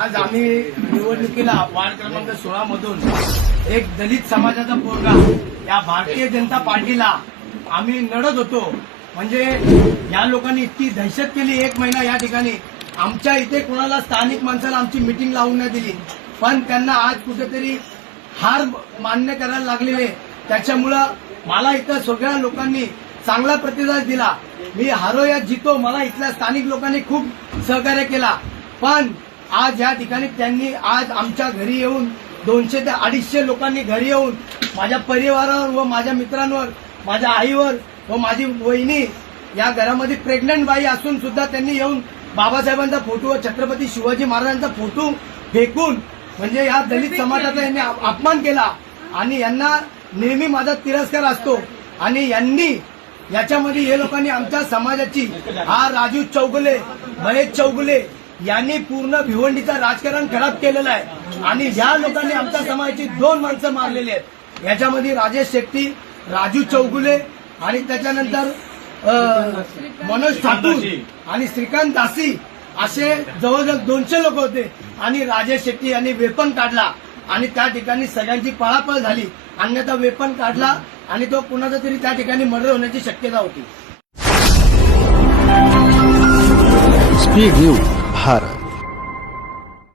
आज आम्ही निवडणुकीला वार्ड क्रमांक 16 मधून एक दलित समाजाचा पोरगा या भारतीय जनता पार्टीला आम्ही लढत होतो. म्हणजे या लोकांनी इतकी दहशत केली, 1 महिना या ठिकाणी आमच्या इथे कोणाला स्थानिक माणसाला आमची मिटिंग लावून नाही दिली. पण त्यांना आज कुठेतरी हार मान्य करायला लागलेले, त्याच्यामुळं मला इथं सगळ्या लोकांनी चांगला प्रतिसाद दिला. मी हारो या जितो, मला इथल्या स्थानिक लोकांनी खूप सहकार्य केला. पण आज या ठिकाणी त्यांनी आज आमच्या घरी येऊन 200 ते 250 लोकांनी घरी येऊन माझ्या परिवारावर व माझ्या मित्रांवर, माझ्या आईवर व माझी वहिनी, या घरामध्ये प्रेग्नंट बाई असून सुद्धा त्यांनी येऊन बाबासाहेबांचा फोटो व छत्रपती शिवाजी महाराजांचा फोटो फेकून म्हणजे या दलित समाजाचा यांनी अपमान केला. आणि यांना नेहमी माझा तिरस्कार असतो. आणि यांनी याच्यामध्ये हे लोकांनी आमच्या समाजाची, हा राजू चौगुले, महेश चौगुले यांनी पूर्ण भिवंडीचं राजकारण खराब केलेलं आहे. आणि ह्या लोकांनी आमच्या समाजाची 2 माणसं मारलेली आहेत. याच्यामध्ये राजेश शेट्टी, राजू चौगुले आणि त्याच्यानंतर मनोज ठाकूर आणि श्रीकांत दासी असे जवळजवळ 200 लोक होते. आणि राजेश शेट्टी यांनी वेपन काढला आणि त्या ठिकाणी सगळ्यांची पळापळ झाली. अन्यथा वेपन काढला आणि तो कुणाचा तरी त्या ठिकाणी मर्डर होण्याची शक्यता होती. Speed news Bharat.